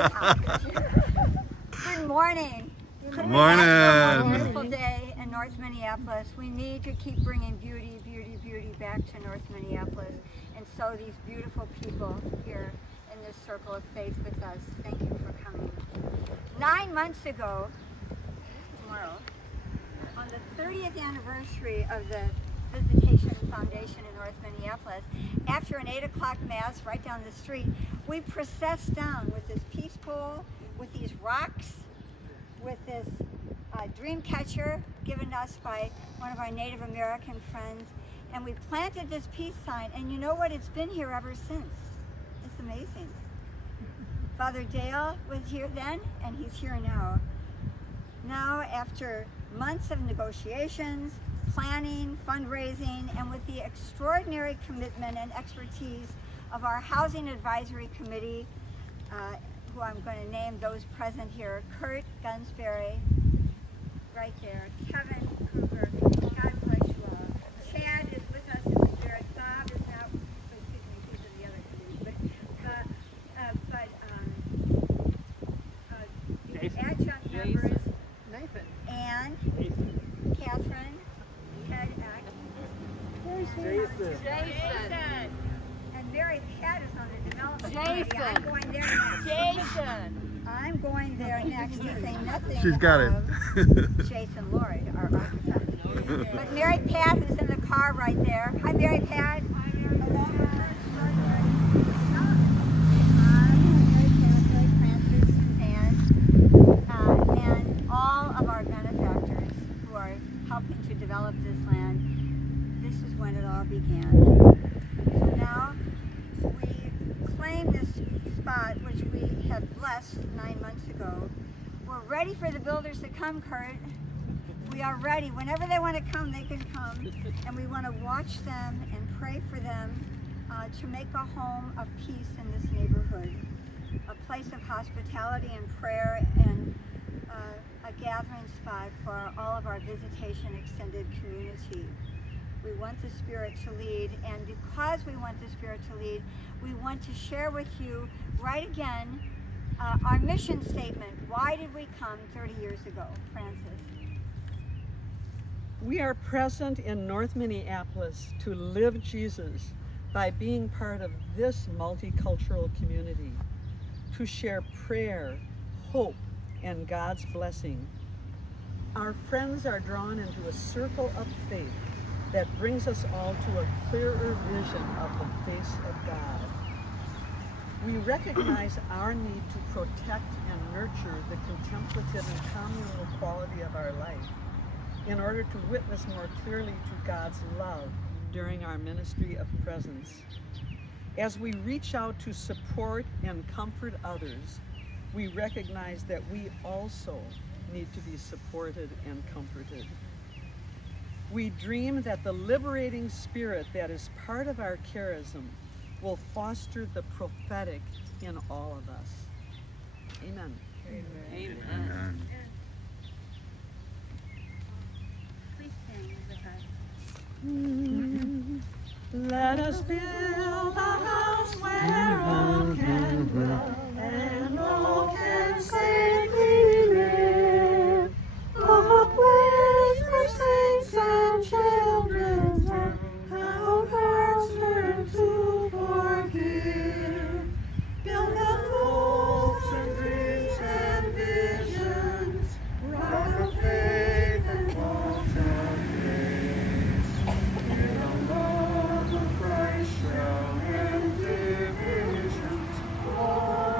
Good morning. Good morning. A beautiful day in North Minneapolis. We need to keep bringing beauty, beauty, beauty back to North Minneapolis. And so these beautiful people here in this circle of faith with us, thank you for coming. 9 months ago, tomorrow, on the 30th anniversary of the Visitation Foundation in North Minneapolis, after an 8 o'clock mass right down the street, we processed down with this peace pole, with these rocks, with this dream catcher given us by one of our Native American friends, and we planted this peace sign, and you know what? It's been here ever since. It's amazing. Father Dale was here then, and he's here now. Now, after months of negotiations, planning, fundraising, and with the extraordinary commitment and expertise of our Housing Advisory Committee, who I'm going to name those present here, Kurt Gunsberry, right there, Kevin Kruger, God bless you all. Chad is with us in the spirit, Bob is now, excuse me, he's in the other committee, the adjunct members, Nathan. Ann, Catherine, Ted Ack, Jason. and Mary Pat is on the development committee. I'm going there next. I'm going there next to say nothing She's got of it. Jason Lloyd, our architect. But Mary Pat, who's in the car right there. Hi, Mary Pat. Along with her extraordinary Francis, Suzanne, and all of our benefactors who are helping to develop this land. This is when it all began. So now we claim this spot, which we had blessed 9 months ago. We're ready for the builders to come, Kurt. We are ready. Whenever they want to come, they can come. And we want to watch them and pray for them to make a home of peace in this neighborhood. A place of hospitality and prayer, and a gathering spot for all of our Visitation Extended community. We want the Spirit to lead, and because we want the Spirit to lead, we want to share with you, right again, our mission statement. Why did we come 30 years ago, Francis? We are present in North Minneapolis to live Jesus by being part of this multicultural community, to share prayer, hope, and God's blessing. Our friends are drawn into a circle of faith that brings us all to a clearer vision of the face of God. We recognize our need to protect and nurture the contemplative and communal quality of our life in order to witness more clearly to God's love during our ministry of presence. As we reach out to support and comfort others, we recognize that we also need to be supported and comforted. We dream that the liberating spirit that is part of our charism will foster the prophetic in all of us. Amen. Amen. Amen. Please sing with us. Let us build a house where all can dwell and all can safely live. A place for saints and children turn, how hearts learn to forgive. Build the hopes and dreams and visions, rock of faith and vault of grace. In the love of Christ shall end divisions, all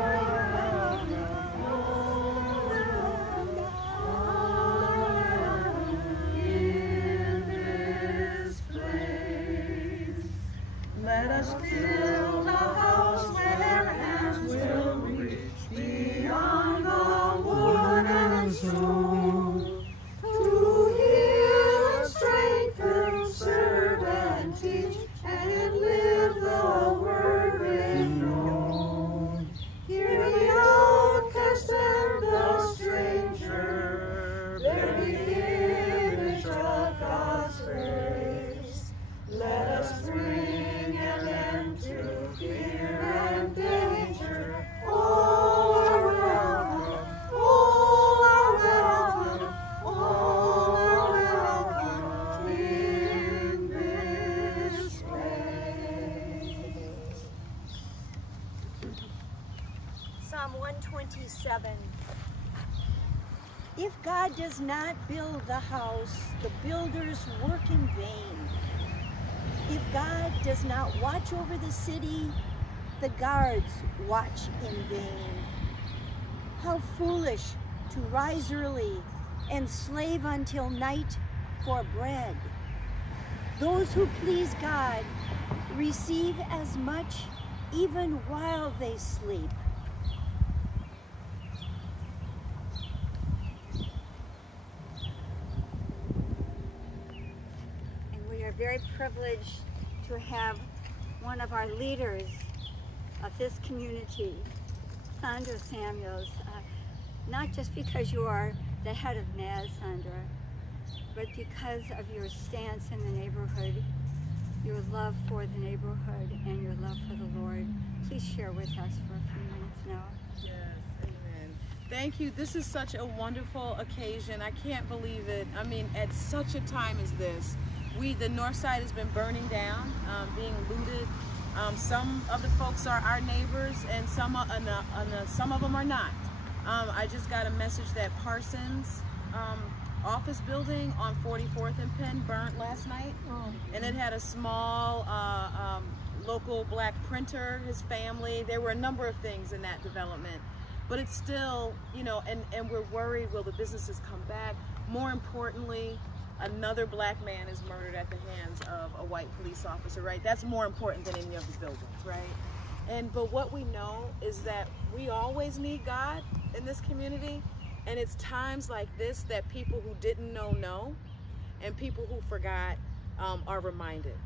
Psalm 127. If God does not build the house, the builders work in vain. If God does not watch over the city, the guards watch in vain. How foolish to rise early and slave until night for bread. Those who please God receive as much even while they sleep. And we are very privileged to have one of our leaders of this community, Sandra Samuels, not just because you are the head of NAS, Sandra, but because of your stance in the neighborhood, your love for the neighborhood, and your love for the Lord. Please share with us for a few minutes now. Yes, amen. Thank you. This is such a wonderful occasion. I can't believe it. I mean, at such a time as this, the north side has been burning down, being looted. Some of the folks are our neighbors, and some of them are not. I just got a message that Parsons office building on 44th and Penn burnt last night, and it had a small local black printer, his family. There were a number of things in that development, but it's still, you know, and we're worried, will the businesses come back? More importantly, another black man is murdered at the hands of a white police officer, right? That's more important than any of the buildings, right? But what we know is that we always need God in this community, and it's times like this that people who didn't know, and people who forgot are reminded.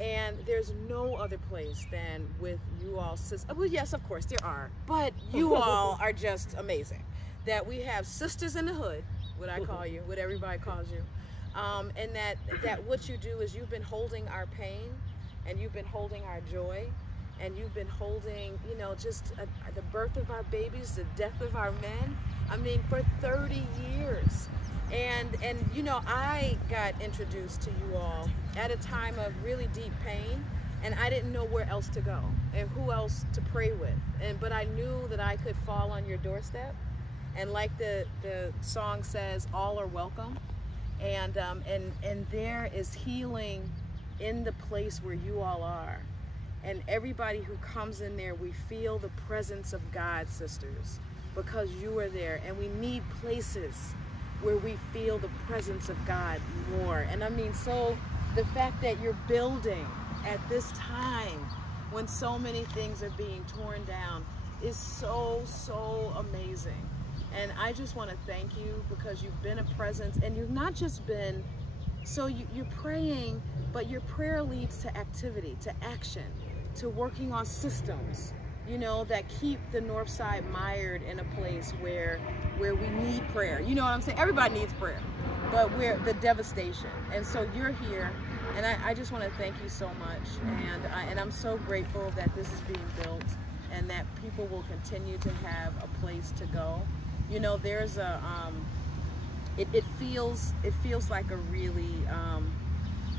And there's no other place than with you all, well, yes, of course there are, but you all are just amazing. That we have sisters in the hood, what I call you, what everybody calls you. And that what you do is you've been holding our pain, and you've been holding our joy, and you've been holding, you know, just the birth of our babies, the death of our men. I mean, for 30 years. And you know, I got introduced to you all at a time of really deep pain, and I didn't know where else to go and who else to pray with. But I knew that I could fall on your doorstep, and like the song says, all are welcome. And there is healing in the place where you all are. And everybody who comes in there, we feel the presence of God, sisters, because you are there. And we need places where we feel the presence of God more. And I mean, so the fact that you're building at this time when so many things are being torn down is so, so amazing. And I just want to thank you, because you've been a presence, and you've not just been, so you're praying, but your prayer leads to activity, to action, to working on systems, you know, that keep the north side mired in a place where we need prayer. You know what I'm saying? Everybody needs prayer, but we're the devastation. And so you're here, and I just want to thank you so much. And I'm so grateful that this is being built, and that people will continue to have a place to go. You know, there's a, it feels like a really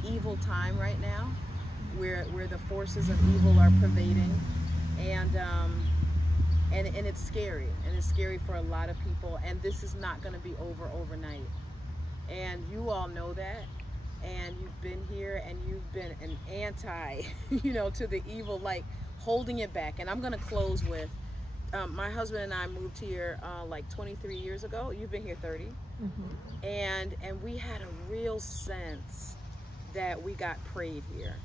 evil time right now, where the forces of evil are pervading, and it's scary, and it's scary for a lot of people, and this is not going to be over overnight, and you all know that, and you've been here, and you've been an anti, you know, to the evil, like holding it back. And I'm going to close with, my husband and I moved here like 23 years ago. You've been here 30. Mm-hmm. And we had a real sense that we got prayed here.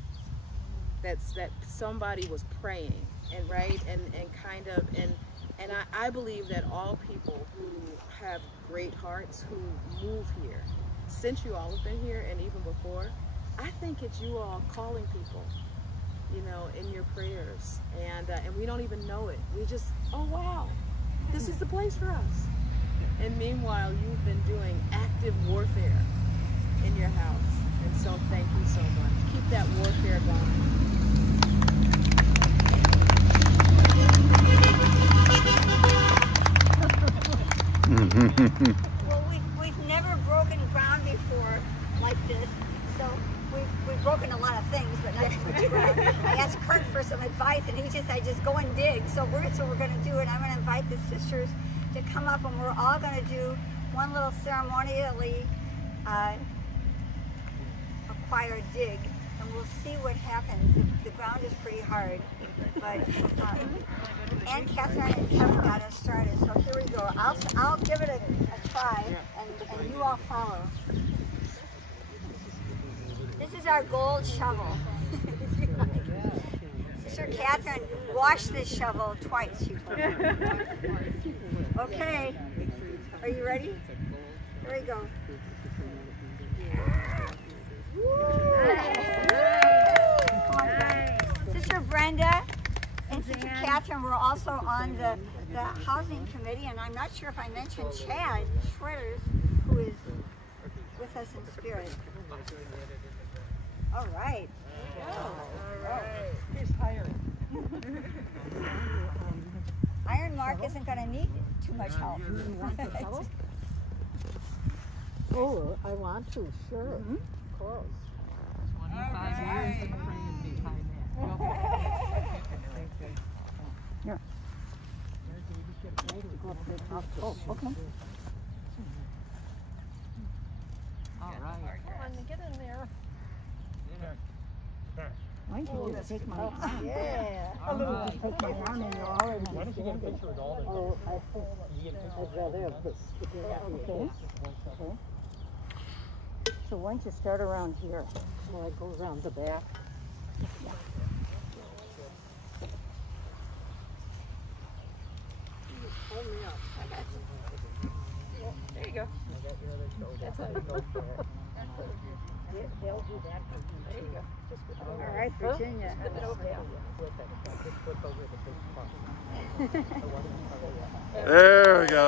That somebody was praying, and right, and kind of, and I believe that all people who have great hearts, who move here, since you all have been here and even before, I think it's you all calling people, you know, in your prayers, and we don't even know it. We just, oh wow, this is the place for us. And meanwhile, you've been doing active warfare in your house, and so thank you so much. Keep that warfare going. Well, we've never broken ground before like this, so we've broken a lot of things, but not too much ground. I asked Kurt for some advice, and he just said, just go and dig. So we're going to do it. I'm going to invite invite the sisters to come up, and we're all going to do one little ceremonially acquired dig, and we'll see what happens. The ground is pretty hard, but Ann, Catherine, and Kevin got us started, so here we go. I'll give it a try, and you all follow. This is our gold shovel. Sister Catherine washed this shovel twice, she told me. Okay, are you ready? Here we go. Sister Brenda and Sister Catherine were also on the housing committee, and I'm not sure if I mentioned Chad Schroeders, who is with us in spirit. All right. He's hired. Iron Mark isn't going to need too much help. Oh, I want to, sure. Of course. 25 years of praying behind that. Here. Oh, okay. All right. Come on, get in there. Why don't you just take my arm? Yeah. Just take my arm and you're already Why don't you get a picture with all of them? Oh, I think I'd rather have this. Okay. Okay. So why don't you start around here? Well, I go around the back. Yeah. Hold me up. I got you. There you go. That's how you go for it. They'll do that for you. There you go. Just flip it over. All right, Virginia. Just flip it over. Just flip over the big spot. There we go.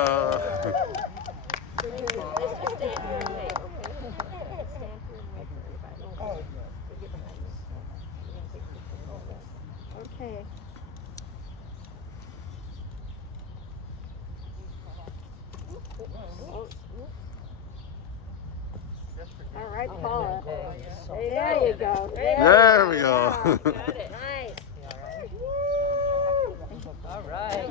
Okay. All right, Paula. There you go. There we go. Got it. Nice. All right. All right.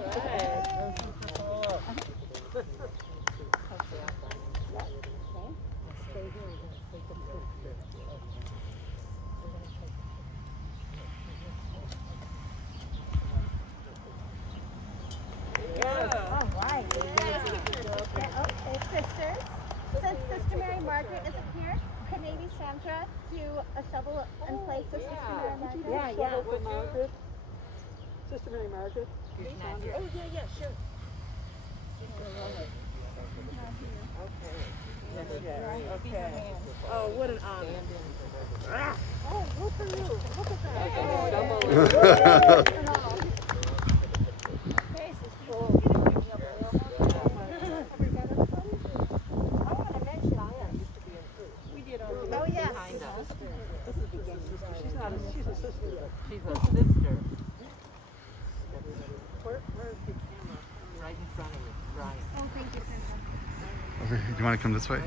Okay, sisters. Since Sister Mary Margaret isn't here, could maybe Sandra do a shovel in place of Sister Mary Margaret? Yeah. For Margaret. Sister Mary Margaret. Oh, yeah, sure. Okay. Oh, what an honor. Oh, good for you. Look at that. Oh, yes. She's not a, she's a sister. She's a sister. Where's the camera? Right in front of you. Right. Oh, thank you, Sandra. Okay, do you want to come this way?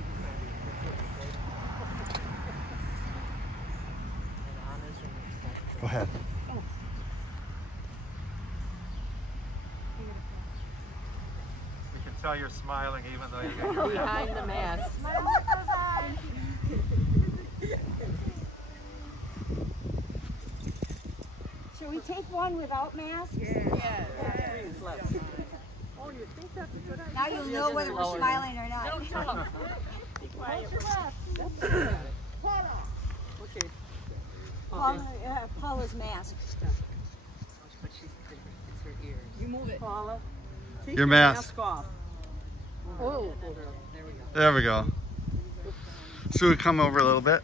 Go ahead. We can tell you're smiling even though you got your Behind the mask. Should we take one without masks? Please, let's. Oh, you think that's a good idea? Now you'll know whether we're smiling or not. Okay. Paula's mask. But it's her ears. You move it. Paula. Take Your mask. off. Oh. There we go. There we go. So we come over a little bit.